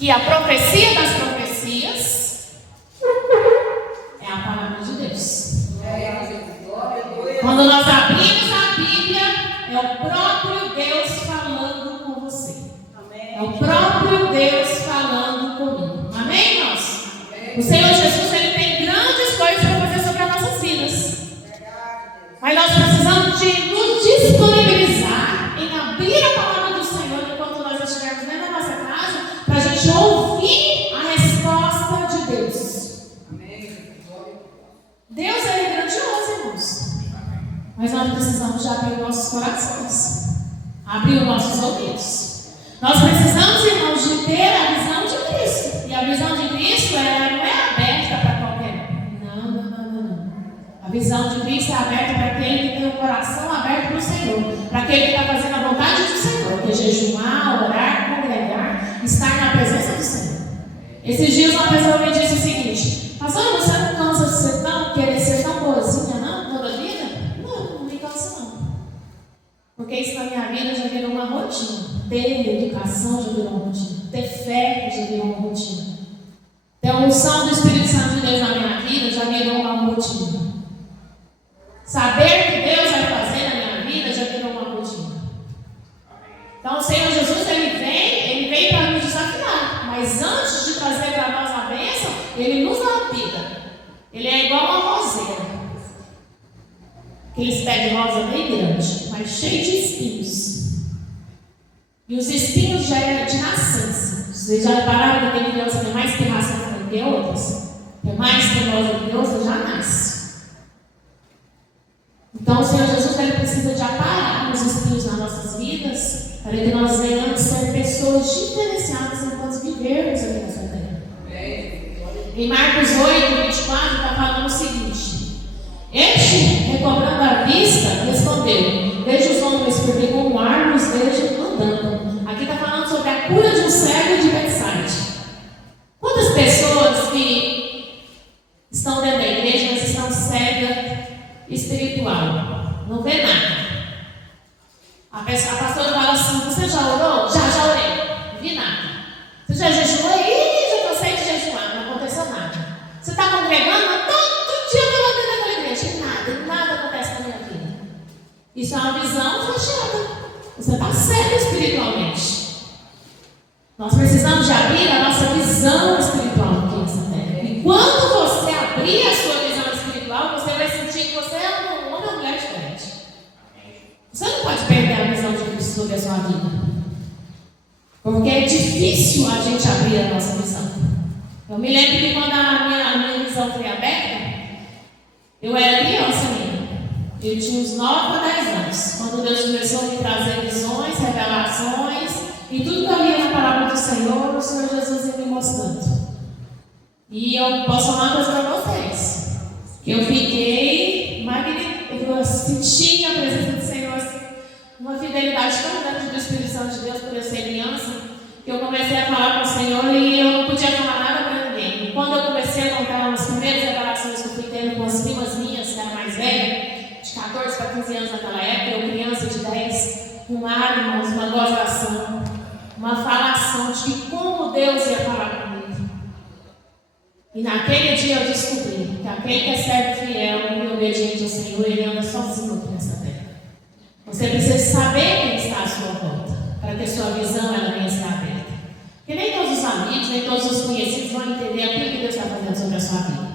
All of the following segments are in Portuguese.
que a profecia das profecias é a palavra de Deus. Quando nós abrimos a Bíblia, é o próprio Deus falando com você. É o próprio Deus falando comigo. Amém, irmãos? O Senhor Jesus, Ele tem grandes coisas para fazer sobre as nossas vidas. Mas nós precisamos de nos disponibilizar em abrir a palavra do Senhor enquanto nós estivermos dentro da nossa casa, para a gente ouvir a resposta de Deus. Deus é grandioso, irmãos. Mas nós precisamos de abrir nossos corações, abrir os nossos ouvidos. Nós precisamos, irmãos, de ter a visão de Cristo. E a visão de Cristo ela não é aberta para qualquer um. Não. A visão de Cristo é aberta para aquele que tem o coração aberto para o Senhor, para aquele que está fazendo a vontade do Senhor, que é jejuar, orar, congregar, estar na presença do Senhor. Esses dias uma pessoa me disse o seguinte: pastor, você não cansa de ser querer ser tão boazinha, não? Toda a vida? Não me cansa não. Porque isso na minha vida já virou uma rotina. Ter educação já virou uma rotina. Ter fé já virou uma rotina. Ter a unção do Espírito Santo de Deus na minha vida já virou uma rotina. Saber que Deus vai fazer na minha vida já virou uma rotina. Então o Senhor Jesus, Ele vem para nos desafiar. Mas antes de trazer para nós a bênção, Ele nos lapida. Ele é igual uma roseira. Aqueles pés de rosa bem grandes, mas cheio de espinhos. E os espinhos já eram de nascença. Vocês já repararam que tem criança que é mais pirraça que outras? Que é mais teimosa que outras, já nasce. Então o Senhor Jesus, Ele precisa de aparar os espinhos nas nossas vidas, para que nós venhamos ser pessoas diferenciadas enquanto vivermos aqui nessa terra. Em Marcos 8, 24, está falando o seguinte: este, recobrando a vista, respondeu: vejo os homens porque como árvores vejo andando. Aqui está falando sobre a cura de um cego de Betsaida. Quantas pessoas que estão dentro da igreja, mas estão cegas espiritual, não vê nada. A pastora fala assim: você já orou? Já orei, não vi nada. Você já jejuou? Já cansei de jejuar, não aconteceu nada. Você está congregando? Todo dia eu vou dentro daquela igreja, nada acontece na minha vida. Isso é uma visão fechada. Você está cego espiritualmente. Nós precisamos de abrir a nossa visão espiritual aqui nessa terra. E quando você abrir a sua visão espiritual, você vai sentir que você é um homem ou mulher diferente. Você não pode perder a visão de Cristo sobre a sua vida. Porque é difícil a gente abrir a nossa visão. Eu me lembro que quando a minha visão foi aberta, eu era criança ainda. Eu tinha uns 9 a 10 anos. Quando Deus começou a me trazer visões, revelações, e tudo que eu via na palavra do Senhor, o Senhor Jesus ia me mostrando. E eu posso falar uma coisa para vocês. Eu fiquei magnífica. Eu senti a presença do Senhor, assim, uma fidelidade tão grande do Espírito Santo de Deus por eu ser criança, que eu comecei a falar com o Senhor e eu não podia falar nada para ninguém. E quando eu comecei a contar as primeiras revelações que eu fui tendo com as primas minhas, que era mais velha, de 14 para 15 anos naquela época, eu criança de 10, com lágrimas, uma gozação, uma falação de que como Deus ia falar comigo. E naquele dia eu descobri que aquele que é servo fiel e obediente ao Senhor, ele anda sozinho aqui nessa terra. Você precisa saber quem está à sua volta, para que a sua visão ela venha estar aberta. Porque nem todos os amigos, nem todos os conhecidos vão entender aquilo que Deus está fazendo sobre a sua vida.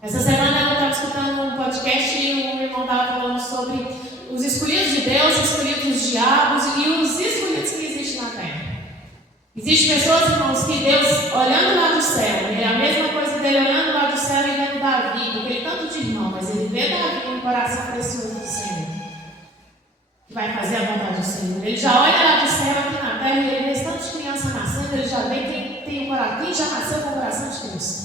Essa semana eu estava escutando um podcast e um irmão estava falando sobre os escolhidos de Deus, os escolhidos dos diabos e os escolhidos que existem na terra. Existem pessoas, irmãos, que Deus, olhando lá do céu, é a mesma coisa dele olhando lá do céu e vendo Davi, porque ele tanto de irmão, mas ele vê Davi com um coração precioso do Senhor, que vai fazer a vontade do Senhor. Ele já olha lá do céu aqui na terra e ele vê tantas crianças nascendo, ele já vê quem tem o coração, quem já nasceu com o coração de Cristo.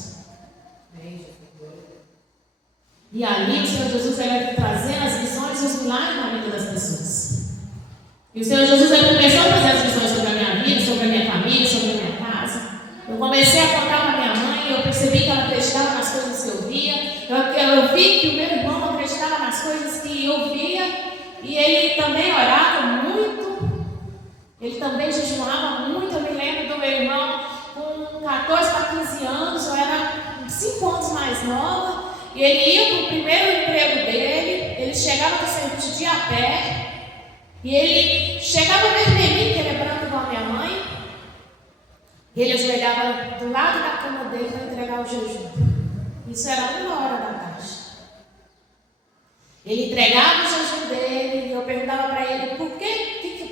E ali o Senhor Jesus ele vai trazer as visões e os milagres na vida das pessoas. E o Senhor Jesus ele começou a trazer as visões sobre a minha vida, sobre a minha família, sobre a minha casa. Eu comecei a contar para minha mãe, eu percebi que ela acreditava nas coisas que eu via. Eu vi que o meu irmão acreditava nas coisas que eu via. E ele também orava muito. Ele também jejuava muito. Eu me lembro do meu irmão com 5 anos mais nova, e ele ia para o primeiro emprego dele, ele chegava do serviço de a pé, e ele chegava vermelhinho, que ele é branco igual a minha mãe, e ele ajoelhava do lado da cama dele para entregar o jejum. Isso era 1h da tarde. Ele entregava o jejum dele, e eu perguntava para ele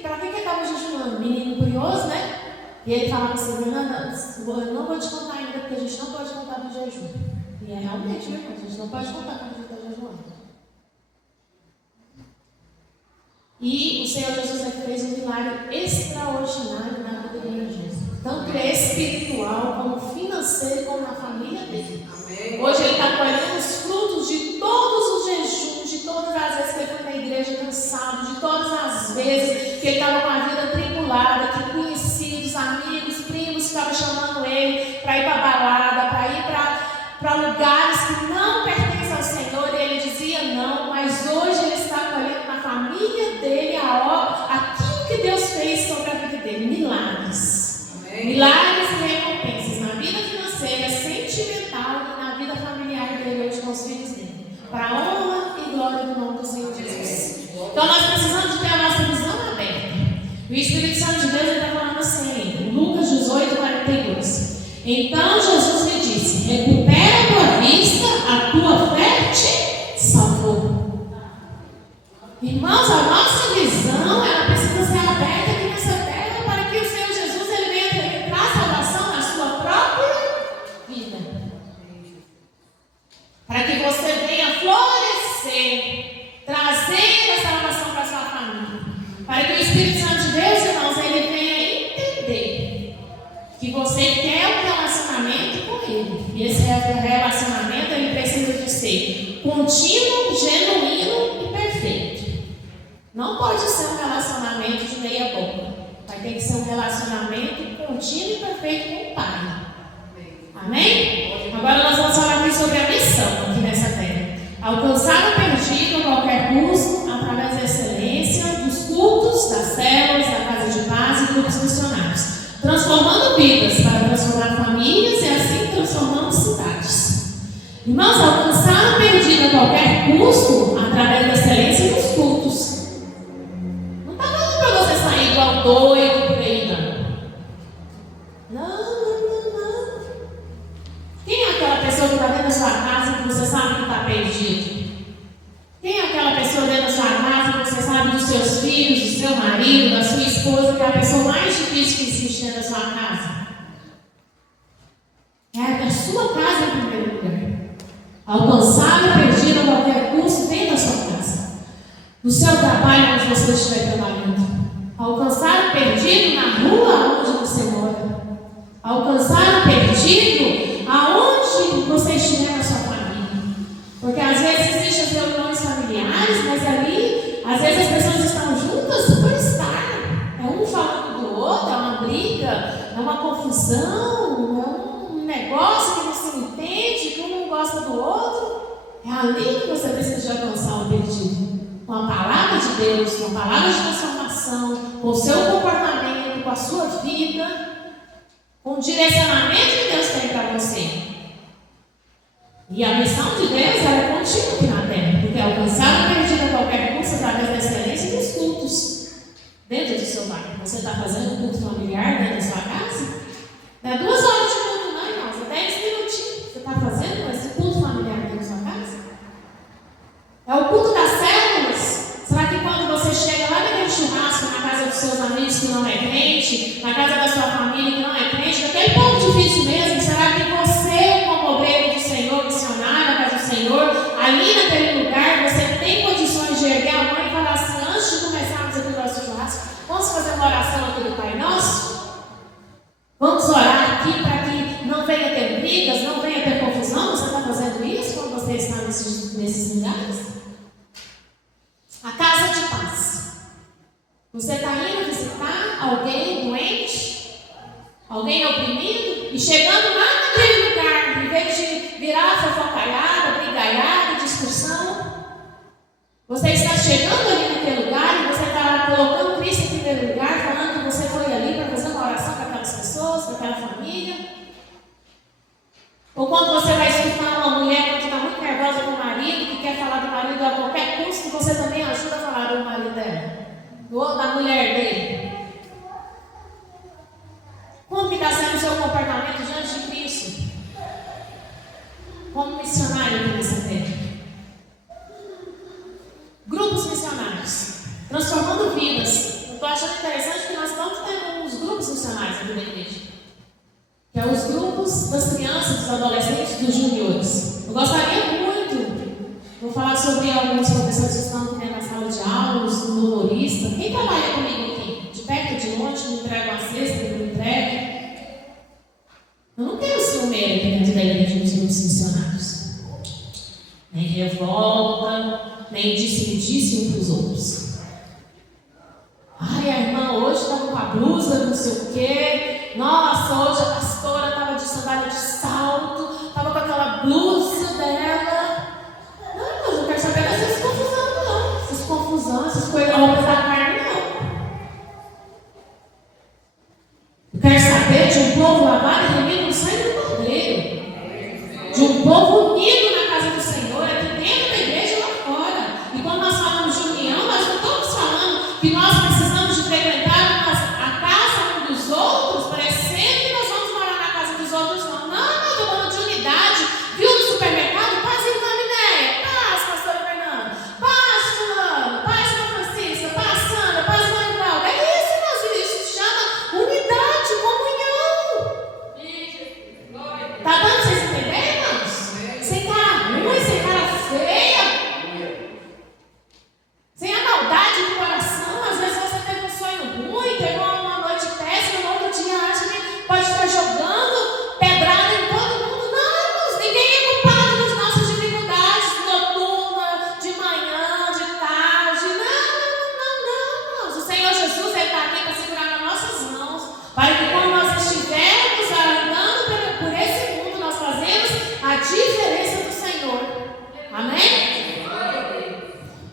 para que ele estava jejuando. Menino curioso, né? E ele falava assim: Fernanda, eu não vou te contar ainda, porque a gente não pode contar do jejum. E é realmente, meu irmão, a gente não pode contar quando a gente está jejuando. E o Senhor Jesus fez um milagre extraordinário na vida de Jesus, tanto espiritual, como financeiro, como na família dele. Amém. Hoje ele está colhendo os frutos de todos os jejuns, de todas as vezes que ele foi na igreja cansado, de todas as vezes que ele estava com a vida atribulada, que conhecidos, amigos, primos estavam chamando ele para ir para a balada, para ir para lugares que não pertencem ao Senhor, e ele dizia não, mas hoje ele está colhendo na família dele aquilo que Deus fez sobre a vida dele, milagres. Amém. Milagres e recompensas na vida financeira, sentimental e na vida familiar dele hoje com os filhos dele, para a honra e glória do nome do Senhor Jesus. Então nós precisamos de ter a nossa visão aberta. O Espírito Santo de Deus está falando assim ainda, Lucas 18:42. Então Jesus me disse: recupera a tua vista, a tua fé te salvou. Irmãos, a nossa visão, ela precisa ser aberta aqui nessa terra para que o Senhor Jesus ele venha trazer salvação na sua própria vida. Para que você venha florescer, trazer a salvação para a sua família. Para que o Espírito Santo de Deus, irmãos, ele venha entender que você quer um relacionamento com ele. E esse relacionamento ele precisa de ser contínuo, genuíno e perfeito. Não pode ser um relacionamento de meia boca. Vai ter que ser um relacionamento contínuo e perfeito com o Pai. Amém? Agora nós vamos falar aqui sobre a missão aqui nessa terra. Alcançar o perdido a qualquer custo, através da excelência, dos cultos, das células, da casa de paz e grupos missionários. Transformando vidas para transformar famílias e assim transformando cidades. Irmãos, alcançar o perdido a qualquer custo, através da excelência dos cultos. Não está falando para você sair igual doido por aí, não. Não. Quem é aquela pessoa que está dentro da sua casa que você sabe que está perdido? Quem é aquela pessoa dentro da sua casa que você sabe dos seus filhos, do seu marido, da sua esposa, que é a pessoa mais difícil que existe dentro da sua casa? É a sua casa em primeiro lugar. Alcançar o perdido a qualquer custo dentro da sua casa. No seu trabalho, onde você estiver trabalhando. Alcançar o perdido na rua onde você mora. Alcançar o perdido aonde você estiver na sua família. Porque às vezes existem as reuniões familiares, mas ali, às vezes as pessoas estão juntas por estar. É um falando do outro, é uma briga, é uma confusão, é um negócio que não se entende, que um não gosta do outro. É ali que você precisa de alcançar o perdido. Com a palavra de Deus, com a palavra de transformação, com o seu comportamento, com a sua vida, com o direcionamento que Deus tem para você. E a missão de Deus é contínua aqui na terra, porque alcançar o perdido a qualquer custo através da excelência dos cultos dentro do seu lar. Você está fazendo um culto familiar dentro da sua casa? Não é 2 horas de culto, não, irmãos, é 10 minutinhos. Você está fazendo esse culto familiar dentro da sua casa? É o culto das células? Será que quando você chega lá naquele churrasco na casa dos seus amigos que não é crente, na casa da sua família que não é crente, daquele povo difícil mesmo, será que você, como obreiro do Senhor, missionário na casa do Senhor, ali naquele lugar, você tem condições de erguer a mão e falar assim, antes de começarmos aqui o nosso churrasco, vamos fazer uma oração aqui do Pai Nosso? Vamos orar aqui para que não venha ter brigas, não venha ter confusão? Você está fazendo isso quando você está nesses lugares? A casa de paz. Você está indo visitar alguém doente, alguém oprimido, e chegando lá naquele lugar, em vez de virar fofocaiada, brigaiada, discussão, você está chegando ali naquele lugar e você está colocando Cristo em primeiro lugar, falando que você foi ali para fazer uma oração para aquelas pessoas, para aquela família. Ou quando você vai escutar uma mulher que está muito nervosa com o marido, que quer falar do marido a qualquer custo, você também ajuda a falar do marido dela, ou da mulher dele. Como que está sendo o seu comportamento diante de Cristo? Como missionário aqui nessa terra. Grupos missionários, transformando vidas. Eu estou achando interessante que nós estamos tendo uns grupos missionários aqui na igreja, que é os grupos das crianças, dos adolescentes, dos juniores. Eu gostaria muito, vou falar sobre alguns professores que estão aqui na sala de aula, os humorista. Quem trabalha comigo aqui? De perto, de longe, me entrega uma cesta, me entrega. Eu não quero ciúmeiro aqui dentro da igreja dos grupos missionários. Nem revolta, nem disse-me-disse uns para os outros. Ai, a irmã hoje está com a blusa, não sei o quê. Nossa, hoje a pastora estava de sandália de salto, estava com aquela blusa dela. Não, mas eu quero saber dessas confusões, não. Essas confusões, essas coisas, roupas da carne, não. Eu quero saber de um povo lavado e remido no sangue do Cordeiro. De um povo unido na casa do Senhor, aqui dentro da igreja e lá fora. E quando nós falamos de união, nós não estamos falando que nós precisamos de frequentar a casa um dos outros, parecendo que nós vamos morar na casa dos outros, não. Não, nós estamos falando de unidade. Viu no supermercado? Paz e Minéia, paz, pastora Fernanda, paz, fulano, paz, irmã Francisca, paz, Sandra, paz, irmã Ivalda. É isso, meus filhos, isso se chama unidade, comunhão. Tá dando pra vocês entenderem, irmãos? Sem cara ruim, sem cara feia, sem a maldade do coração. Às vezes você teve um sonho ruim, teve uma noite péssima, no outro dia acha que pode estar jogando pedrada em todo mundo. Não, irmãos, ninguém é culpado das nossas dificuldades, noturna, de manhã, de tarde. Não, irmãos. O Senhor Jesus está aqui para segurar nas nossas mãos, para que quando nós estivermos andando por esse mundo, nós fazemos a diferença do Senhor. Amém?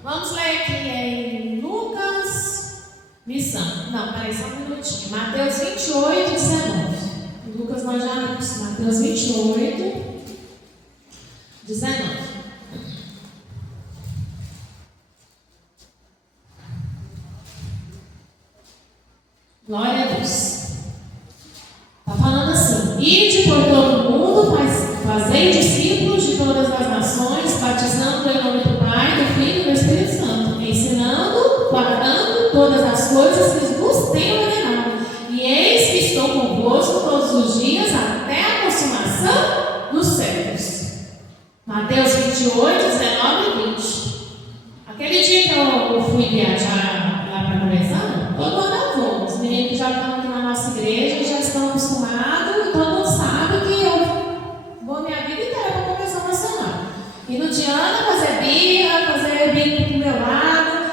Vamos ler aqui em Lucas, missão. Não, peraí, só um minutinho. Mateus 28, 19. Lucas nós já lemos. Mateus 28, 19. Glória a Deus. Está falando assim: ide por todo mundo, fazei discípulos de todas as nações, batizando em nome do Pai, do Filho e do Espírito Santo, ensinando, guardando todas as coisas que vos tenho ordenado. E eis que estou convosco todos os dias até a consumação dos séculos. Mateus 28, 19 e 20. Aquele dia que eu fui viajar lá para a convenção, todo ano eu vou. Os meninos que já estão aqui na nossa igreja já estão acostumados, e todo mundo sabe que eu vou minha vida inteira para a convenção nacional. E no Diana fazer birra pro meu lado.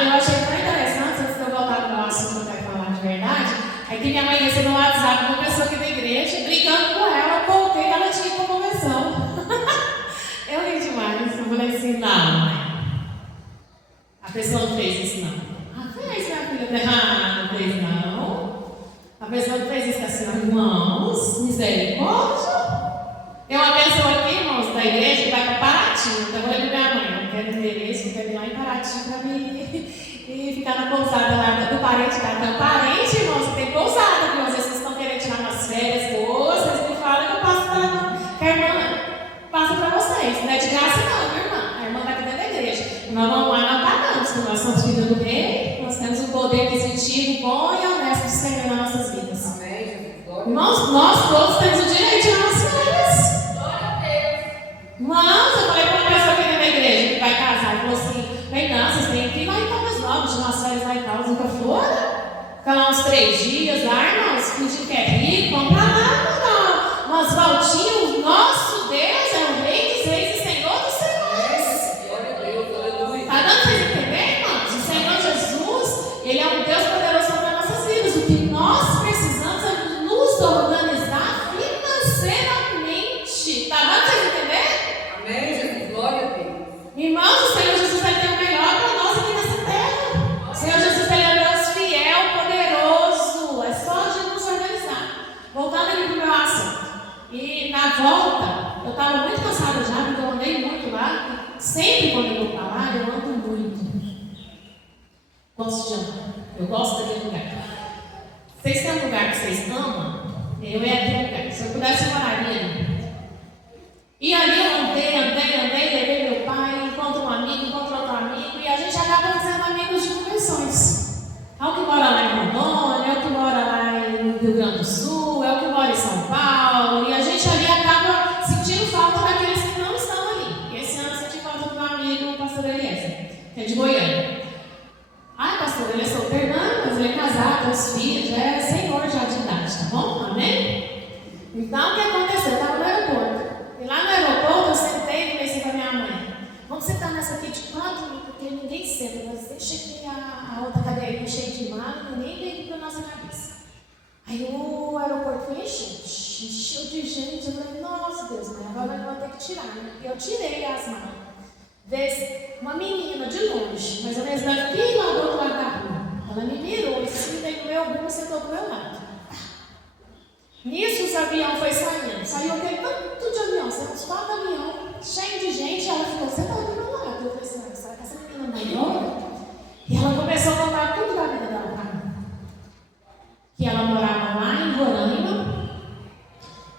Eu achei tão interessante, antes de eu voltar para o assunto que eu quero falar de verdade, é que minha mãe recebeu um WhatsApp de uma pessoa aqui da igreja, brigando com ela, porque ela tinha ido para a convenção. Eu ri demais. Eu falei assim: não, mãe. A pessoa não fez isso, não. Fez, minha filha. Não fez, não. A pessoa não fez isso assim, irmãos, misericórdia. Tem uma pessoa aqui, irmãos, da igreja que vai para Paraty. Então eu falei para minha mãe: eu quero endereço, eu quero ir lá em Paraty para mim e ficar na pousada lá do parente da. Então, parente, irmãos, tem pousada, viu? Às vezes vocês estão querendo tirar umas férias boas, vocês me falam que eu passo para a irmã. Passa para vocês. Não é de graça, não, minha irmã. A irmã está aqui dentro da igreja. Nós vamos lá, não pagamos, porque nós somos filhos do rei, nós temos um poder aquisitivo bom e honesto do Senhor nas nossas vidas. Amém. Nós todos temos o direito de ir nas férias. Irmãos, eu falei para uma pessoa aqui dentro da igreja que vai casar, e falou assim: bem, não, vocês têm que ir lá em Caldas Novas, de umas férias lá em Caldas, nunca foram? Ficar lá uns 3 dias lá, irmãos, fingindo que é rico, vamos para lá, umas voltinhas. O nosso Deus é o Rei dos Reis e Senhor dos Senhores. Está dando para vocês entenderem, irmãos? O Senhor Jesus, Ele é um Deus poderoso sobre as nossas vidas. O que nós precisamos é nos organizar financeiramente. volta, eu estava muito cansada já, porque eu andei muito lá. Sempre quando eu vou para lá, eu ando muito. Gosto de andar. Eu gosto daquele lugar. Vocês têm um lugar que vocês amam? Eu ia aquele lugar. Se eu pudesse, eu moraria ali. E ali eu andei, levei meu pai, encontro um amigo, encontro outro amigo, e a gente acaba fazendo amigos de convenções. É o que mora lá em Rondônia, é o que mora lá no Rio Grande do Sul, é o que mora em São Paulo, e a gente ali acaba sentindo falta daqueles que não estão ali. E esse ano eu senti falta do meu amigo, o pastor Eliezer, que é de Goiânia. Ai, pastor, ele é solteiro? Não, mas ele é casado, tem os filhos, já é senhor já de idade, tá bom? Amém? Então, o que aconteceu? Eu estava no aeroporto. E lá no aeroporto eu sentei e comecei com a minha mãe. Vamos sentar nessa aqui de canto, porque ninguém senta. Mas deixa aqui a outra cadeirinha cheia de mala, ninguém vem aqui para nossa cabeça. Aí o aeroporto foi encheu de gente. Eu falei, nossa Deus, mas agora eu vou ter que tirar, né? E eu tirei as malas. Vê uma menina de longe, mais ou menos daqui lá do outro lado da rua. Ela me mirou, assim, veio no meu rumo e sentou do meu lado. Nisso os aviões foi saindo. Saiu aquele tanto de avião, saiu uns 4 aviões, cheio de gente, e ela ficou sentada do meu lado. Eu falei assim, será que essa menina vai embora? E ela começou a contar tudo da vida dela para mim. Que ela morava lá em Roraima,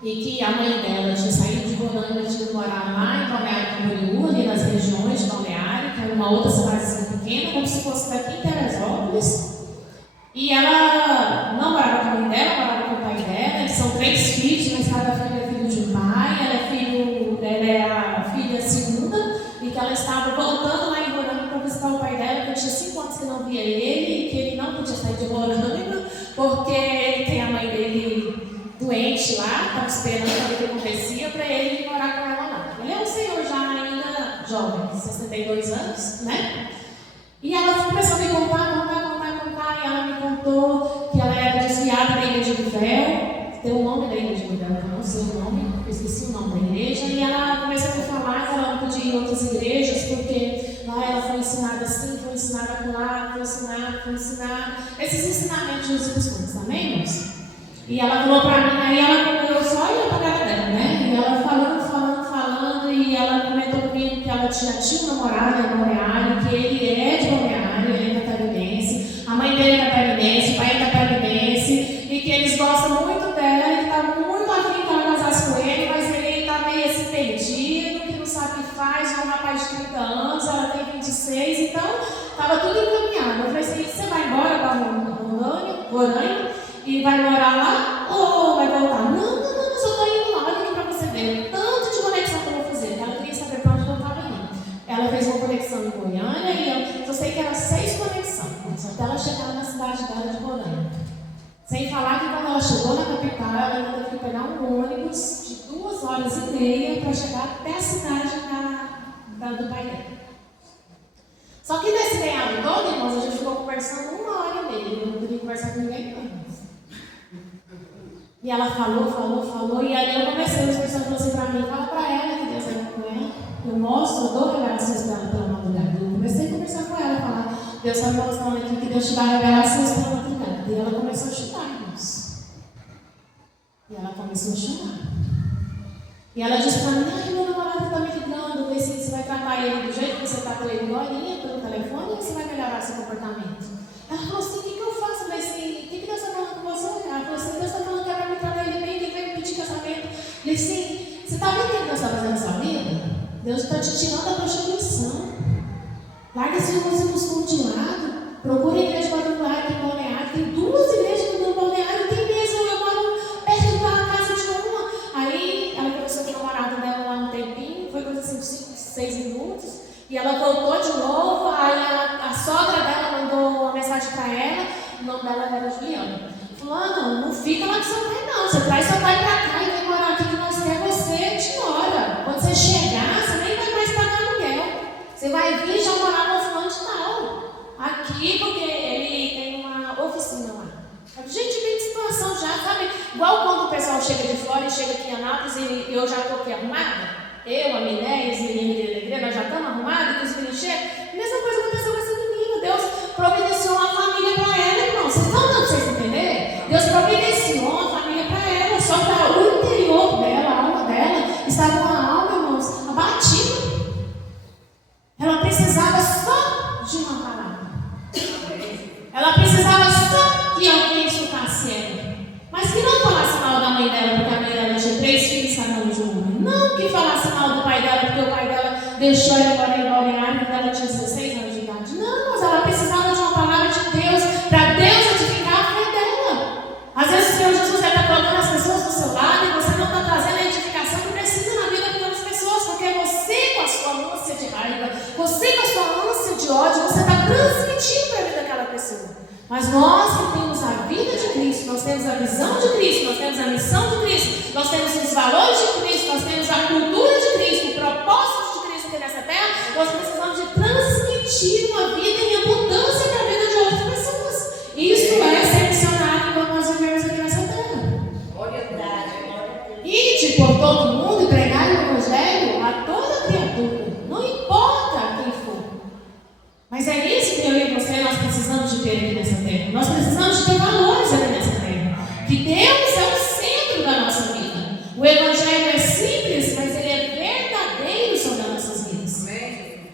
e que a mãe dela tinha saído de Roraima e tinha morado lá em Balneário Camboriú, ali nas regiões de Balneário, que era uma outra cidadezinha pequena, como se fosse daqui em Teresópolis. E ela não morava com a mãe dela, morava com o pai dela. Eles são 3 filhos, mas cada filho é filho de um pai. Ela é a filha segunda, e que ela estava voltando lá em Roraima para visitar o pai dela, que tinha 5 anos que não via ele, e que ele não podia sair de Roraima, porque ele tem a mãe dele doente lá, estava esperando o que acontecia para ele ir morar com ela lá. Ele é um senhor já ainda jovem, 62 anos, né? E ela começou a me contar, e ela me contou que ela era desviada da igreja do véu. Tem o nome da igreja do véu, eu não sei o nome, eu esqueci o nome da igreja. E ela começou a me falar que ela não podia ir em outras igrejas, porque lá ela foi ensinada assim, foi ensinada por lá, foi ensinada. Esses ensinamentos dos costumes, amém, irmãos? E ela falou pra mim, aí eu só ia pra cara dela, né? E ela falando, e ela comentou comigo que ela já tinha um namorado em Balneário, que ele é de Balneário, ele é catarinense, a mãe dele é catarinense, o pai é catarinense, e que eles gostam muito dela, e que tá muito afim que ela casasse com ele, mas ele tá meio assim perdido, que não sabe o que faz, é um rapaz de 30 anos, ela tem 26, então tava tudo encaminhado. Eu falei assim, você vai embora para Roraima e vai morar lá ou vai voltar? Não, só tô indo lá, olha aqui para você ver. Tanto de conexão que eu vou fazer. Ela queria saber para onde eu estava indo. Ela fez uma conexão em Goiânia e eu sei que era 6 conexões, até ela chegar na cidade dela de Roraima. Sem falar que quando ela chegou na capital, ela ainda teve que pegar um ônibus de 2 horas e meia para chegar até a cidade do pai dela. Só que nesse meado todo, irmãos, a gente ficou conversando 1 hora e meia. Eu não queria conversar com ninguém, não. E ela falou, e aí eu comecei, o Espírito Santo falou assim pra mim, fala pra ela que Deus é com ela. Eu mostro, eu dou revelações pra ela pela madrugada. Eu comecei a conversar com ela, falar, Deus está me mostrando aqui que Deus te dá revelações pela madrugada. E ela começou a chorar, irmãos. E ela começou a chorar. E ela disse pra mim, ai, meu namorado está me ligando, vê se você vai tratar ele do jeito que você está com ele agora, pelo telefone, ou você vai melhorar seu comportamento? Ela falou assim, o que eu faço? Eu falei assim, o que Deus está falando com você? Ela falou assim, Deus está falando que era para me tratar ele bem, que ele veio me pedir casamento. Eu falei assim, você está vendo o que Deus está fazendo na sua vida? Deus está te tirando da prostituição. Larga esse costume de lado. Procura a igreja quadrangular aqui em Balneário. Tem 2 igrejas no Balneário, tem mesmo. Eu moro perto da casa de uma. Aí ela conversou com o namorado dela lá um tempinho, foi coisa assim, 5, 6 minutos. E ela voltou de novo. Aí a sogra dela mandou uma mensagem para ela. O nome dela era Juliana. Fulano, não fica lá com seu pai, não. Você traz seu pai para cá e vem morar aqui que nós queremos você de hora. Quando você chegar, você nem vai mais pagar aluguel. Você vai vir já morar no fulano de tal. Aqui, porque ele tem uma oficina lá. Gente, vem de situação já, sabe? Igual quando o pessoal chega de fora e chega aqui em Anápolis e eu já estou aqui arrumada. Eu, a Miné, os meninos da igreja, nós já estamos arrumados, que os meninos chegam. A mesma coisa aconteceu com essa menina. Deus providenciou uma família para ela, irmão. Vocês estão dando para vocês entenderem? Deus providenciou uma família para ela, só para o interior dela, a alma dela. pensar não de um homem. Não que falasse mal do pai dela, porque o pai dela deixou ela embora em Balneário quando ela tinha 16 anos de idade. Não, mas ela precisava de uma palavra de Deus, para Deus edificar a fé dela. Às vezes o Senhor Jesus está colocando as pessoas do seu lado e você não está trazendo a edificação que precisa na vida daquelas pessoas, porque você com a sua ânsia de raiva, você com a sua ânsia de ódio, você está transmitindo para a vida daquela pessoa. Mas nós que temos a vida de Cristo, nós temos a visão de Cristo, nós temos a missão de Cristo, nós temos os valores de Cristo, nós temos a cultura de Cristo, o propósito de Cristo aqui nessa terra, nós precisamos de transmitir uma vida em abundância para a vida de outras pessoas. Isso é ser missionário quando nós vivemos aqui nessa terra. Ide por todo mundo e pregar o Evangelho a toda criatura, não importa quem for. Mas é isso que eu e você nós precisamos de ter aqui nessa terra. Nós precisamos de ter valores aqui nessa terra. Que Deus é o centro da nossa vida. O Evangelho é simples, mas ele é verdadeiro sobre as nossas vidas.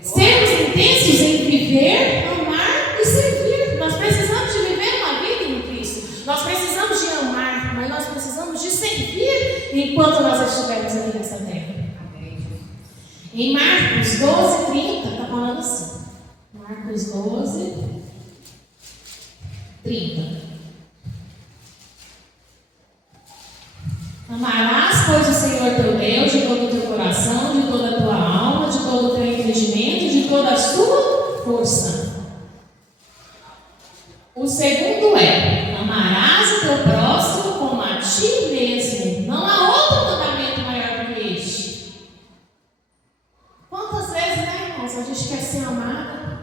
Sermos intensos em viver, amar e servir. Nós precisamos de viver uma vida em Cristo. Nós precisamos de amar, mas nós precisamos de servir enquanto nós estivermos aqui nessa terra. Em Marcos 12:30 está falando assim. Marcos 12:30. Amarás, pois, o Senhor teu Deus de todo o teu coração, de toda a tua alma, de todo o teu entendimento, de toda a sua força. O segundo é: amarás o teu próximo como a ti mesmo. Não há outro mandamento maior do que este. Quantas vezes, né, irmãos, a gente quer ser amado,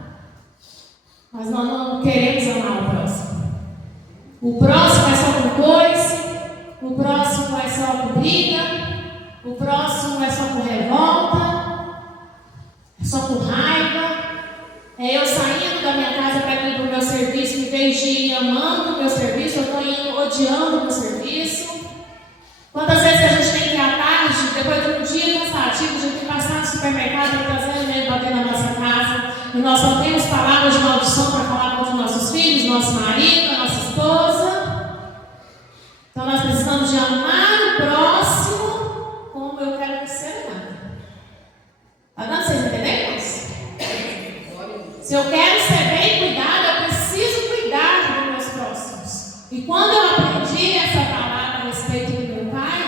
mas nós não queremos amar o próximo. O próximo é só com coice, o próximo é só com briga, o próximo é só com revolta, é só com raiva. É eu saindo da minha casa para ir para o meu serviço, em vez de ir amando o meu serviço, eu estou indo odiando o meu serviço. Quantas vezes a gente tem que ir à tarde, depois de um dia cansativo, de ter passado no supermercado e trazer ele bater na nossa casa, e nós só temos palavras de maldição para falar com os nossos filhos, nosso marido, a nossa esposa. Então nós precisamos de amar o próximo como eu quero que seja amado. Está dando vocês entenderem isso? Se eu quero ser bem cuidado, eu preciso cuidar dos meus próximos. E quando eu aprendi essa palavra a respeito do meu pai,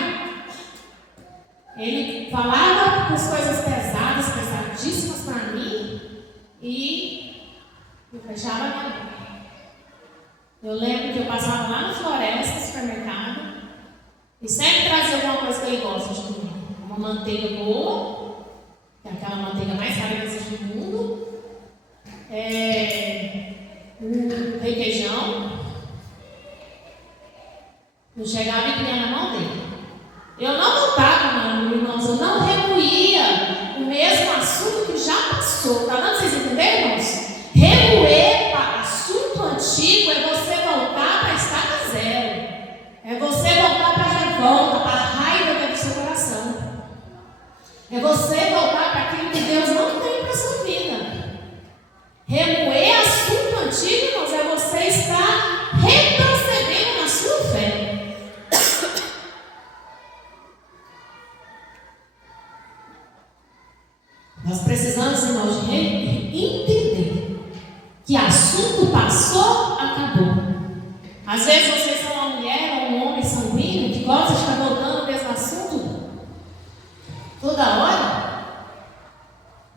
ele falava as coisas pesadas, pesadíssimas para mim, e eu fechava a minha boca. Eu lembro que eu passava lá no Floresta, supermercado, e sempre trazia alguma coisa que ele gosta de comer. Uma manteiga boa, que é aquela manteiga mais cara que existe no mundo, um requeijão. Eu chegava e punha na mão dele. Eu não voltava, irmãos, eu não remoía o mesmo assunto que já passou. Está dando vocês entenderem, irmãos? Remoer assunto antigo é você voltar para a estaca zero. É você voltar para a revolta, para a raiva que é do seu coração. É você voltar para aquilo que Deus não tem para a sua vida. Remoer assunto antigo, irmãos, é você estar retrocedendo na sua fé. Nós precisamos, irmãos, de entender que assunto passou, acabou. Às vezes vocês são uma mulher ou um homem sanguíneo que gosta de estar voltando ao mesmo assunto toda hora.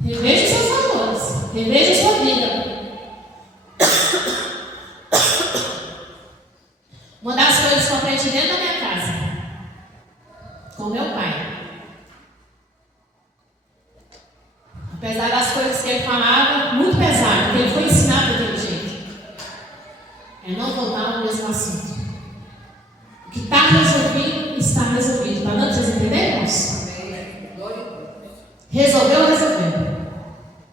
Reveja os seus valores, reveja a sua vida. Uma das coisas que eu aprendi dentro da minha casa, com meu pai, apesar das coisas que ele falava, muito pesado, porque ele foi ensinado daquele jeito, é não voltar ao mesmo assunto. O que está resolvido, está resolvido. Está dando para vocês entenderem, irmãos? Resolveu.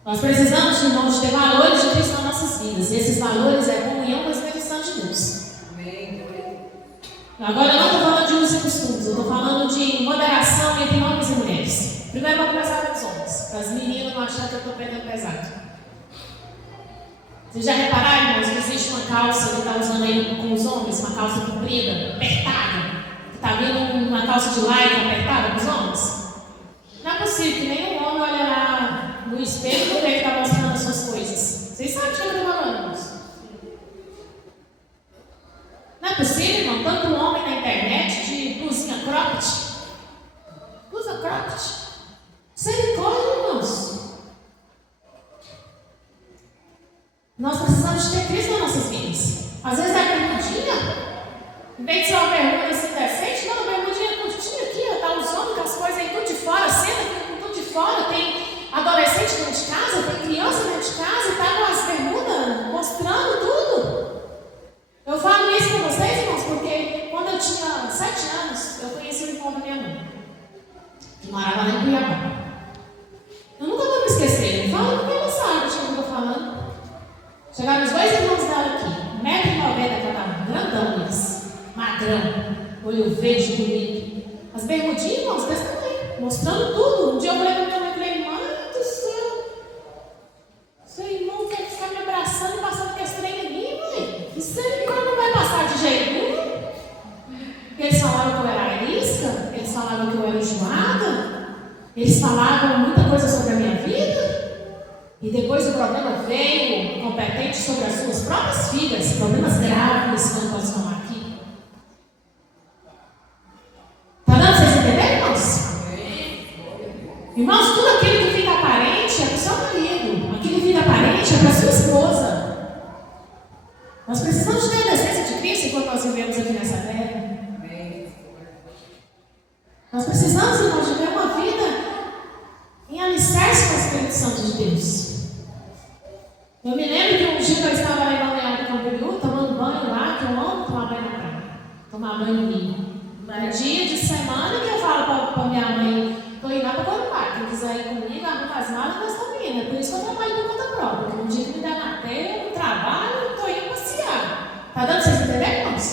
Nós precisamos, irmãos, ter valores de Cristo nas nossas vidas. E esses valores é a comunhão com o Espírito Santo de Deus. Agora eu não estou falando de usos e costumes, eu estou falando de moderação entre homens e mulheres. Primeiro eu vou começar com os homens, para as meninas não acharem que eu estou pegando pesado. Vocês já repararam, irmãos, que existe uma calça que está usando aí com os homens, uma calça comprida, apertada, Está vindo uma calça de lycra apertada para os homens? Não é possível que nenhum homem olhe lá no espelho e não vê que está mostrando as suas coisas. Vocês sabem de que eu estou falando, irmãos? Não é possível, irmão, tanto homem na internet de blusinha cropped. Blusa cropped. Misericórdia, irmãos. Nós precisamos de ter Cristo nas nossas vidas. Às vezes a bermudinha, em vez de ser uma bermuda assim decente, não, a bermudinha curtinha aqui, está usando com as coisas aí tudo de fora, senta com tudo de fora, tem adolescente dentro de casa, tem criança dentro de casa e está com as bermudas mostrando tudo. Eu falo isso com vocês, irmãos, porque quando eu tinha 7 anos, eu conheci o irmão da minha mãe, que morava lá em Cuiabá. Eu nunca vou me esquecer, fala porque ela sabe de que eu estou falando. Chegaram os 2 irmãos dela aqui, 1,90 m cada um, grandão eles, magrão, olho verde, bonito. As bermudinhas, irmãos, desse tamanho, mostrando tudo. Um dia eu falei para minha mãe, mãe do céu, seu irmão quer ficar me abraçando e passando com esse trem em mim, mãe? Isso aí não vai passar de jeito nenhum. Eles falavam que eu era arisca, eles falavam que eu era enjoada, eles falavam muita coisa sobre a minha vida. E depois o problema veio competente sobre as suas próprias filhas, problemas graves que eu não posso falar aqui. Está dando para vocês entenderem, irmãos? Irmãos, tudo aquilo que fica aparente é para o seu marido, aquilo que fica aparente é para a sua esposa. Nós precisamos ter a decência de Cristo enquanto nós vivemos aqui nessa terra. Nós precisamos, irmãos, viver uma vida em alicerce com o Espírito Santo de Deus. Eu me lembro que um dia eu estava lá em Balneário Camboriú, tomando banho lá, que eu amo tomar banho na praia, tomar banho no rio. É dia de semana que eu falo para minha mãe, estou indo lá para Guarujá, quem quiser ir comigo, arruma as malas, nós estamos indo. É por isso que eu trabalho por conta própria, porque um dia que me der na terra, eu trabalho, estou indo passear. Está dando para vocês entenderem, irmãos?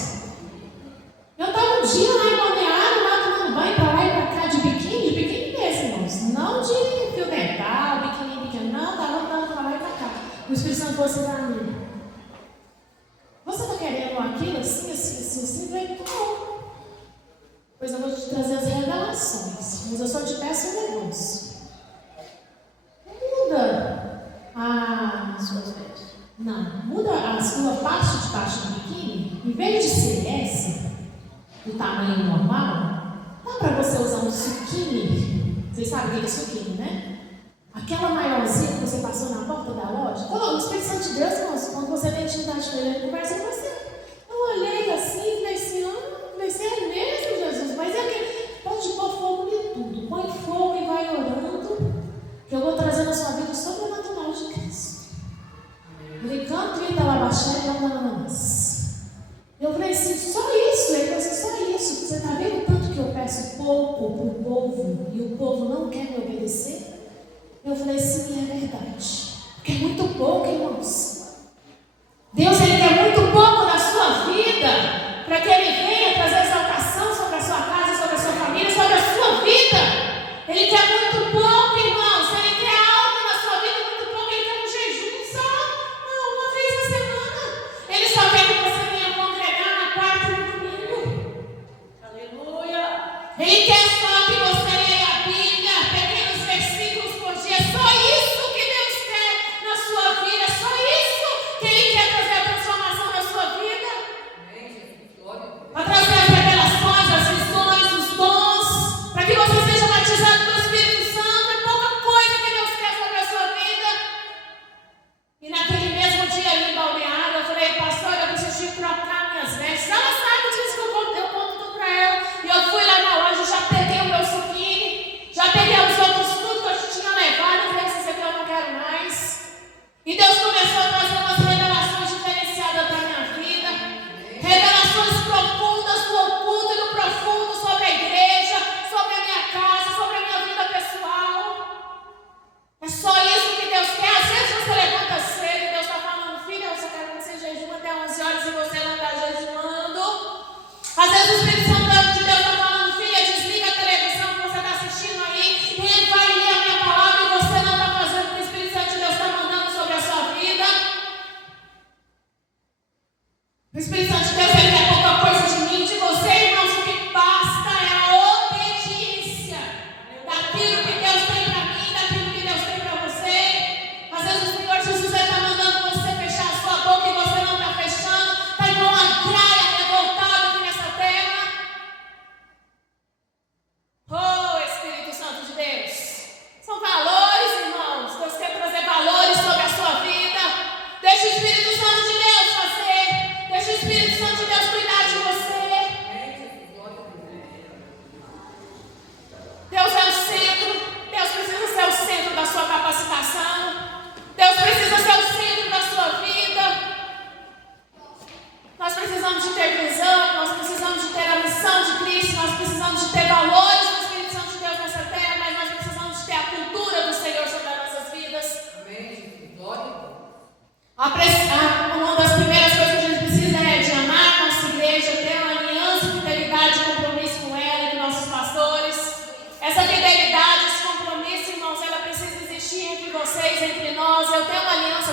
Eu estava um dia lá em Balneário, lá tomando banho para lá e para cá, de biquíni mesmo, irmãos. Não de fio dental, biquíni, não, estava andando para lá e para cá. O Espírito Santo falou assim para mim: você está querendo aquilo assim? Vem, não. Pois eu vou te trazer as revelações, mas eu só te peço um negócio. Muda as suas vezes. Não, muda a sua parte de baixo do biquíni. Em vez de ser essa, do tamanho normal, dá para você usar um suquini. Vocês sabem o que é suquini, né? Aquela maiorzinha que você passou na porta da loja. O Espírito Santo de Deus, irmãos, quando você tem intimidade com ele, ele conversa com você. Eu olhei assim, falei assim, é mesmo, Jesus, mas é que pode pôr fogo em tudo. Põe fogo e vai orando, que eu vou trazer na sua vida o sobrenatural de Cristo. Ele canta e está lá baixando e não. Eu falei assim, só isso. Ele falou assim, só isso. Você está vendo tanto que eu peço pouco para o povo e o povo não quer me obedecer? Eu falei, sim, é verdade. Porque é muito pouco, irmãos. Deus, Ele quer muito pouco da sua vida para que Ele venha trazer exaltação sobre a sua casa, sobre a sua família, sobre a sua vida. Ele quer muito pouco, irmãos. Ele quer algo na sua vida muito pouco. Ele quer um jejum só, uma vez na semana. Ele só quer que você venha congregar na quarta e no domingo. Aleluia. Ele quer só que você leia a Bíblia, pequenos versículos por dia. Só isso que Deus quer na sua vida. Só isso que Ele quer trazer a transformação na sua vida.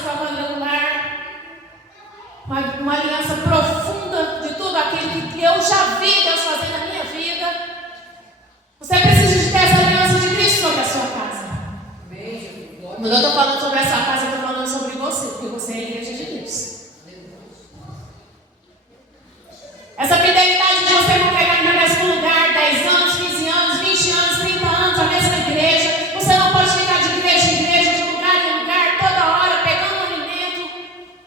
aliança com a quadrangular, uma aliança profunda de tudo aquilo que eu já vi Deus fazer na minha vida. Você precisa de ter essa aliança de Cristo sobre a sua casa. Quando eu estou falando sobre a sua casa, eu estou falando sobre você, porque você é a igreja de Deus. Essa fidelidade de você não pegar no mesmo lugar, 10 anos, 15 anos, 20 anos, 30 anos, a mesma igreja. Você não pode ficar de igreja em igreja, de lugar em lugar, toda hora, pegando alimento.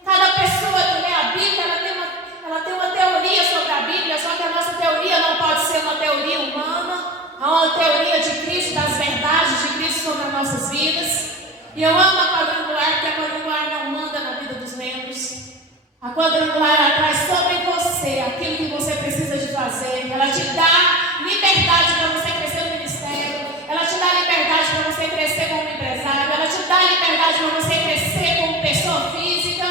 Cada pessoa que lê a Bíblia, ela tem uma teoria sobre a Bíblia, só que a nossa teoria não pode ser uma teoria humana, é uma teoria de Cristo, das verdades de Cristo sobre as nossas vidas. E eu amo a quadrangular, porque a quadrangular não manda na vida dos membros. A quadrangular, ela traz sobre você aquilo que você precisa de fazer. Ela te dá liberdade para você crescer no ministério. Ela te dá liberdade para você crescer como empresário. Ela te dá liberdade para você crescer como pessoa física.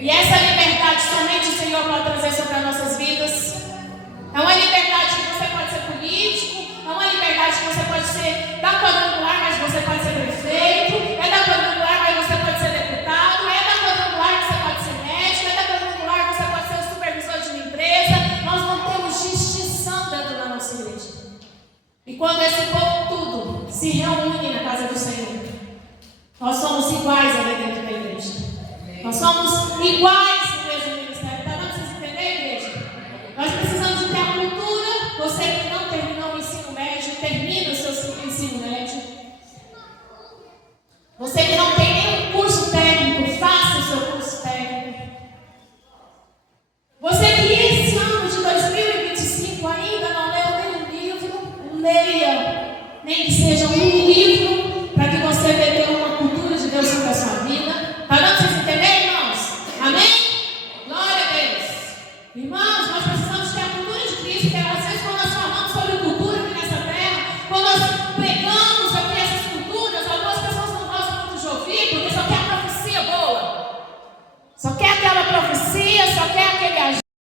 E essa liberdade somente o Senhor pode trazer sobre as nossas vidas. É uma liberdade que você pode ser político. É uma liberdade que você pode ser da quadrangular, mas você pode ser prefeito. É da quadrangular, mas você pode ser deputado. É da quadrangular que você pode ser médico. É da quadrangular que você pode ser o supervisor de uma empresa. Nós não temos distinção dentro da nossa igreja. E quando esse povo tudo se reúne na casa do Senhor, nós somos iguais ali dentro da igreja. Nós somos iguais